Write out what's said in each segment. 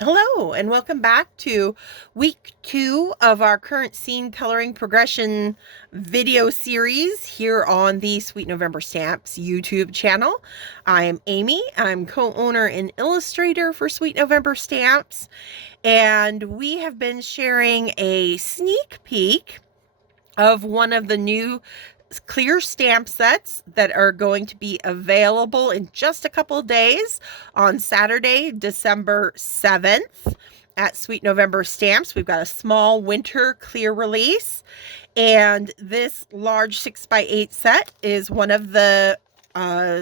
Hello and welcome back to week 2 of our current scene coloring progression video series here on the Sweet November Stamps YouTube channel. I'm Amy. I'm co-owner and illustrator for Sweet November Stamps, and we have been sharing a sneak peek of one of the new clear stamp sets that are going to be available in just a couple of days on Saturday, December 7th at Sweet November Stamps. We've got a small winter clear release, and this large 6x8 set is one of the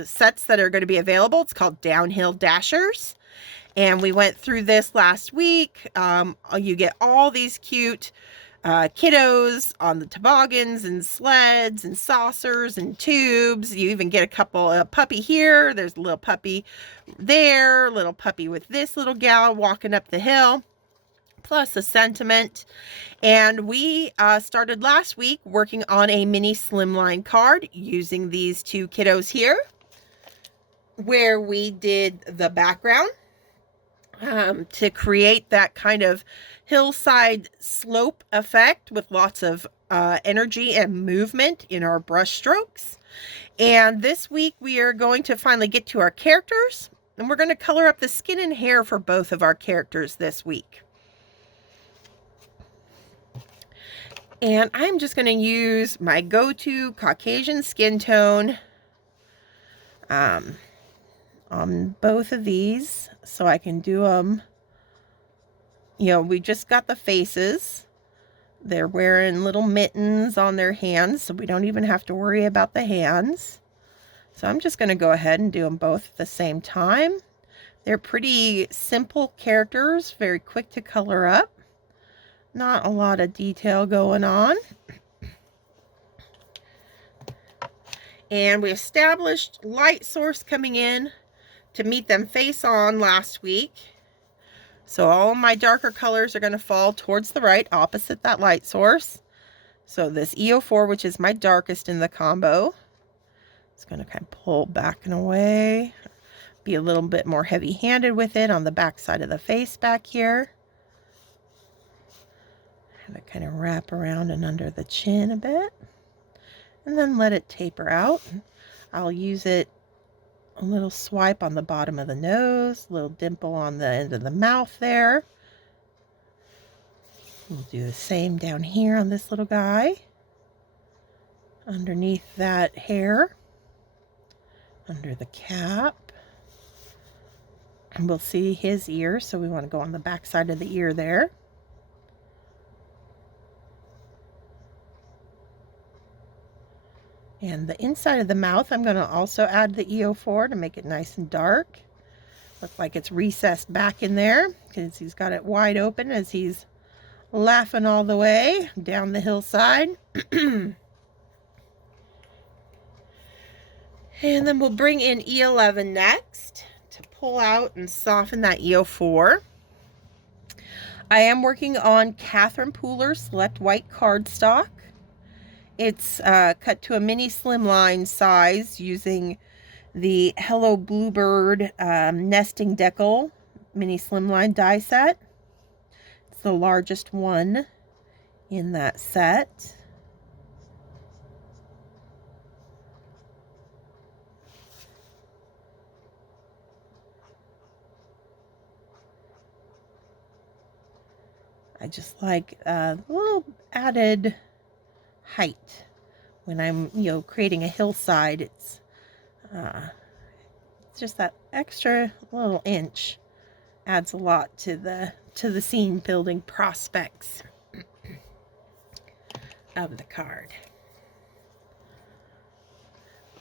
sets that are going to be available. It's called Downhill Dashers, and we went through this last week. You get all these cute kiddos on the toboggans and sleds and saucers and tubes. You even get a couple, a puppy here, there's a little puppy there, little puppy with this little gal walking up the hill, plus a sentiment. And we started last week working on a mini Slimline card using these two kiddos here, where we did the background to create that kind of hillside slope effect with lots of energy and movement in our brush strokes. And this week we are going to finally get to our characters, and we're going to color up the skin and hair for both of our characters this week. And I'm just going to use my go-to Caucasian skin tone on both of these, so I can do them. You know, we just got the faces. They're wearing little mittens on their hands, so we don't even have to worry about the hands. So I'm just going to go ahead and do them both at the same time. They're pretty simple characters, very quick to color up. Not a lot of detail going on. And we established light source coming in to meet them face on last week. So all my darker colors are going to fall towards the right, opposite that light source. So this E04, which is my darkest in the combo, it's going to kind of pull back and away, be a little bit more heavy-handed with it on the back side of the face back here. Have it kind of wrap around and under the chin a bit, and then let it taper out. I'll use it a little swipe on the bottom of the nose, a little dimple on the end of the mouth there. We'll do the same down here on this little guy, underneath that hair, under the cap. And we'll see his ear, so we want to go on the back side of the ear there. And the inside of the mouth, I'm going to also add the E04 to make it nice and dark. Look like it's recessed back in there because he's got it wide open as he's laughing all the way down the hillside. And then we'll bring in E11 next to pull out and soften that E04. I am working on Catherine Pooler's Select White Cardstock. It's cut to a mini Slimline size using the Hello Bluebird Nesting Deckled mini Slimline die set. It's the largest one in that set. I just like a little added height when I'm, creating a hillside. It's just that extra little inch adds a lot to the scene building prospects of the card.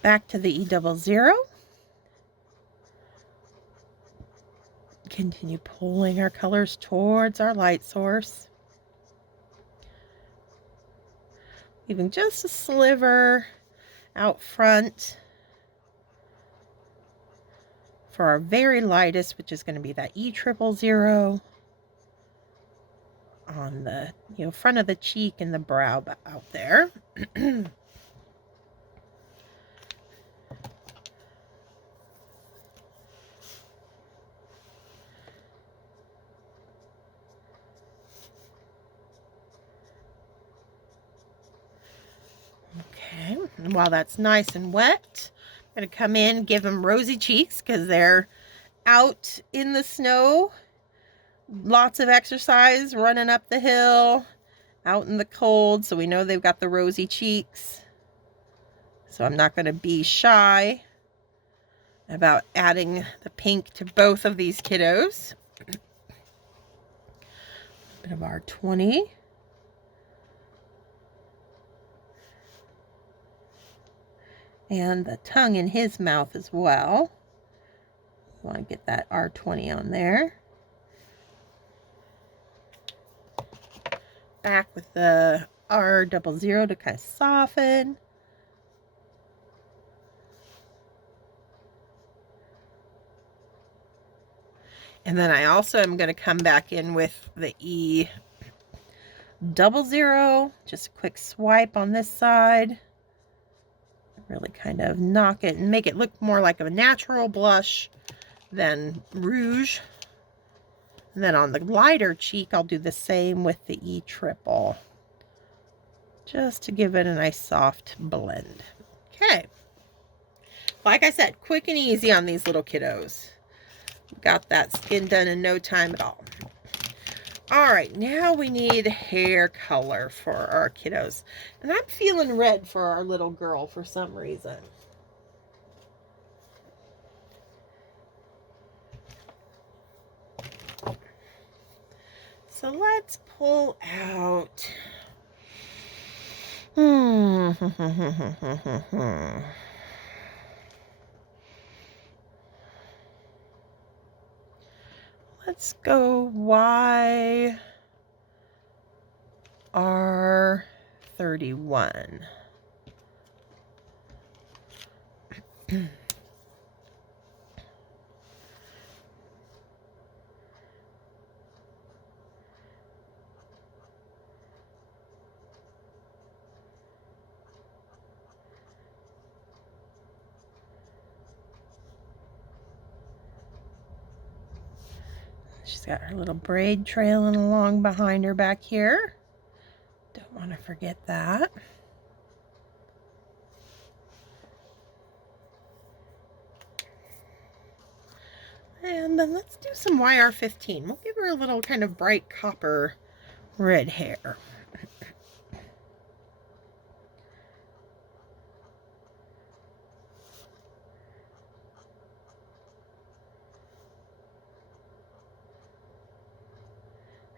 Back to the E00. Continue pulling our colors towards our light source. Leaving just a sliver out front for our very lightest, which is going to be that E000 on the front of the cheek and the brow out there. And while that's nice and wet, I'm going to come in, give them rosy cheeks because they're out in the snow. Lots of exercise, running up the hill, out in the cold, so we know they've got the rosy cheeks. So I'm not going to be shy about adding the pink to both of these kiddos. A bit of R20. And the tongue in his mouth as well. Want to get that R20 on there. Back with the R00 to kind of soften. And then I also am going to come back in with the E00. Just a quick swipe on this side. Really kind of knock it and make it look more like a natural blush than rouge. And then on the lighter cheek, I'll do the same with the E triple. Just to give it a nice soft blend. Okay. Like I said, quick and easy on these little kiddos. Got that skin done in no time at all. All right, now we need hair color for our kiddos. And I'm feeling red for our little girl for some reason. So let's pull out. Let's go YR31. She's got her little braid trailing along behind her back here. Don't want to forget that. And then let's do some YR15. We'll give her a little kind of bright copper red hair.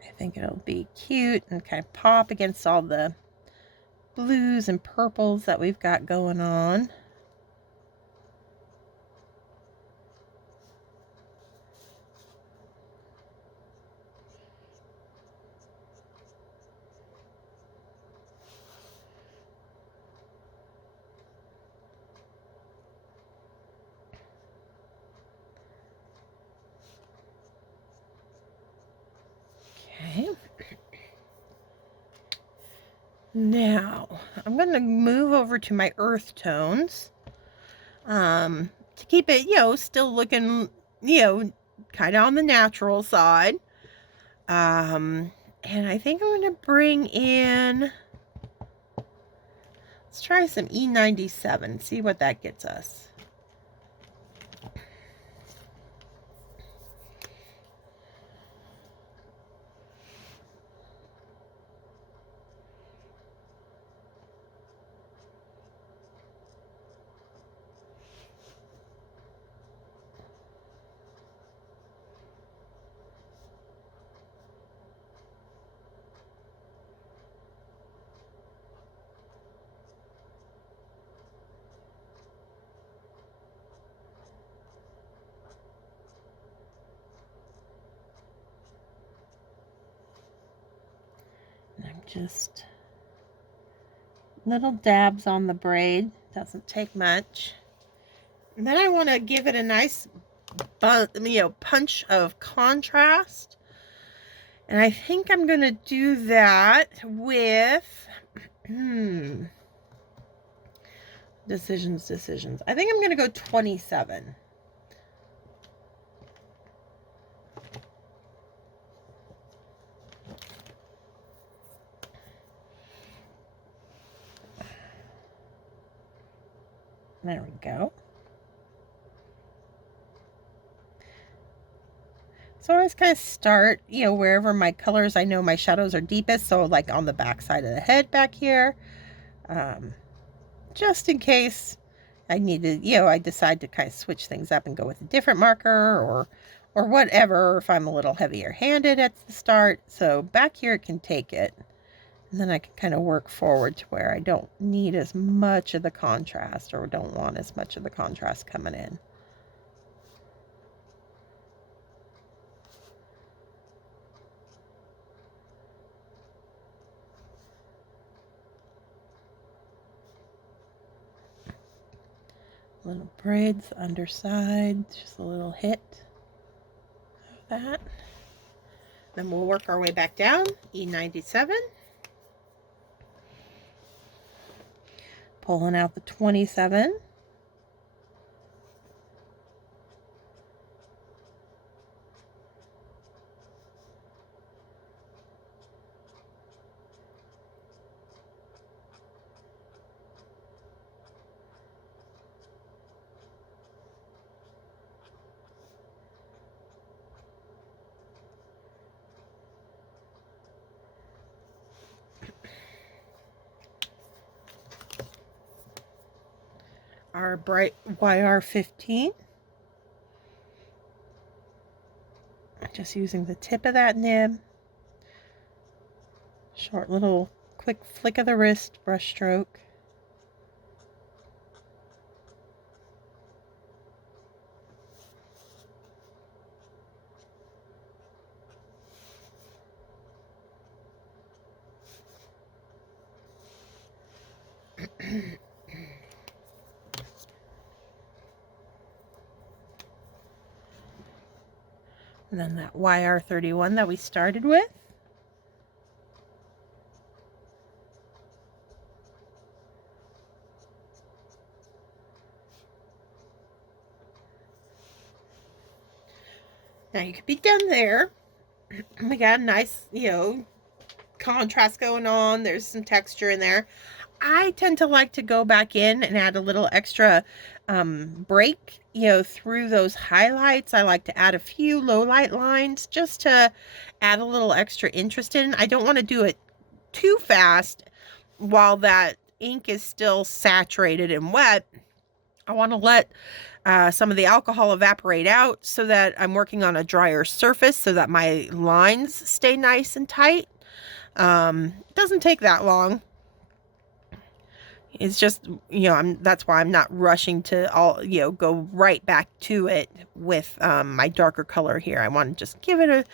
I think it'll be cute and kind of pop against all the blues and purples that we've got going on. Okay. Now, I'm going to move over to my earth tones to keep it, still looking, kind of on the natural side. And I think I'm going to bring in, let's try some E97, see what that gets us. Just little dabs on the braid, doesn't take much. And then I want to give it a nice punch of contrast, and I think I'm going to do that with decisions. I think I'm going to go 27. There we go. So I always kind of start, you know, wherever my colors, I know my shadows are deepest. So like on the back side of the head back here, just in case I need to, you know, I decide to kind of switch things up and go with a different marker or whatever, if I'm a little heavier handed at the start. So back here it can take it. And then I can kind of work forward to where I don't need as much of the contrast or don't want as much of the contrast coming in. Little braids underside, just a little hit of that. Then we'll work our way back down, E97. Pulling out the 27. Our bright YR15. Just using the tip of that nib. Short little quick flick of the wrist brush stroke. And then that YR31 that we started with. Now you could be done there. We got a nice, you know, contrast going on. There's some texture in there. I tend to like to go back in and add a little extra break, you know, through those highlights. I like to add a few low light lines just to add a little extra interest in. I don't want to do it too fast while that ink is still saturated and wet. I want to let some of the alcohol evaporate out so that I'm working on a drier surface so that my lines stay nice and tight. It doesn't take that long. It's just, you know, that's why I'm not rushing to go right back to it with my darker color here. I want to just give it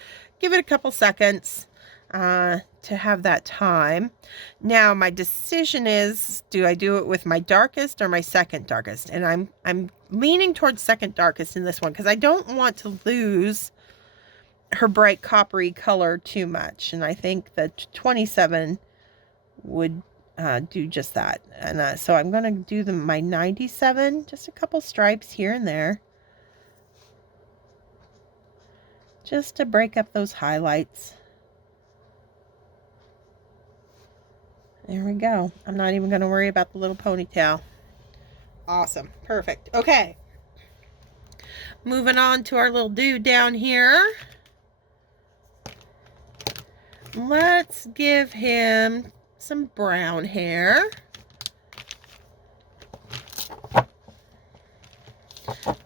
a couple seconds to have that time. Now my decision is, do I do it with my darkest or my second darkest? And I'm leaning towards second darkest in this one because I don't want to lose her bright coppery color too much. And I think that 27 would do just that. And so I'm going to do my 97, just a couple stripes here and there, just to break up those highlights. There we go. I'm not even going to worry about the little ponytail. Awesome. Perfect. Okay. Moving on to our little dude down here. Let's give him some brown hair.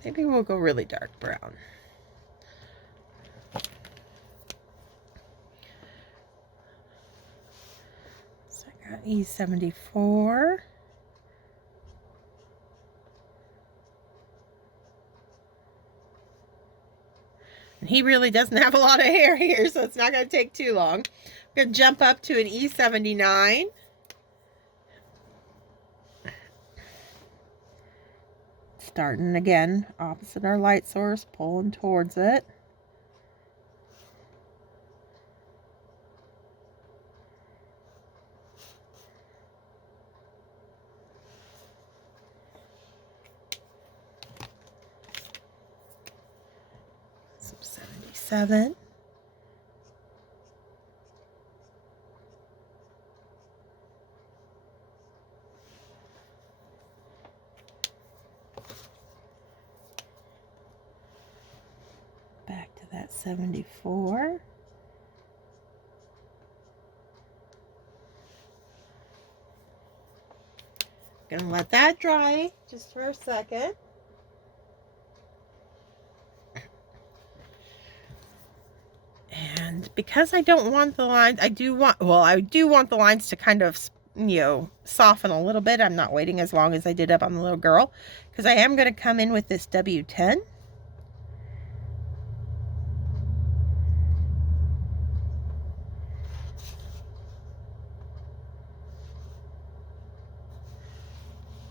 Maybe we'll go really dark brown. So I got E74. And he really doesn't have a lot of hair here, so it's not going to take too long. I'm going to jump up to an E79. Starting again, opposite our light source, pulling towards it. Some 77. that 74. Gonna let that dry just for a second. And because I don't want the lines, I do want the lines to kind of, you know, soften a little bit. I'm not waiting as long as I did up on the little girl, because I am going to come in with this W10.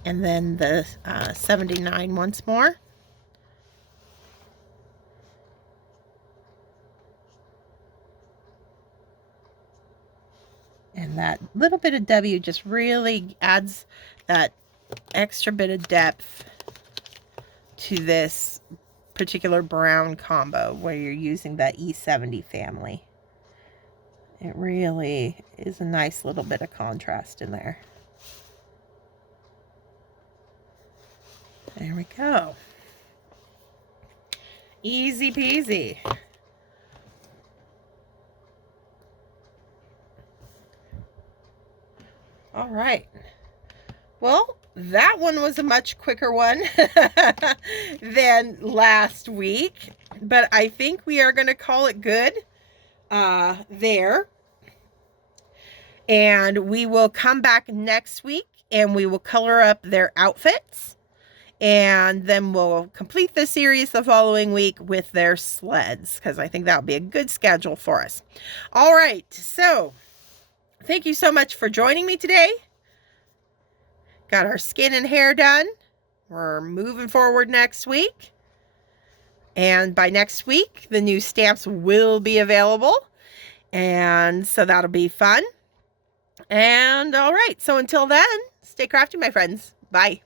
And then the 79 once more. And that little bit of W just really adds that extra bit of depth to this particular brown combo where you're using that E70 family. It really is a nice little bit of contrast in there. There we go. Easy peasy. All right. Well, that one was a much quicker one than last week, but I think we are going to call it good there. And we will come back next week and we will color up their outfits. And then we'll complete the series the following week with their sleds, because I think that would be a good schedule for us. All right, so thank you so much for joining me today. Got our skin and hair done. We're moving forward next week. And by next week, the new stamps will be available. And so that'll be fun. And all right, so until then, stay crafty, my friends. Bye.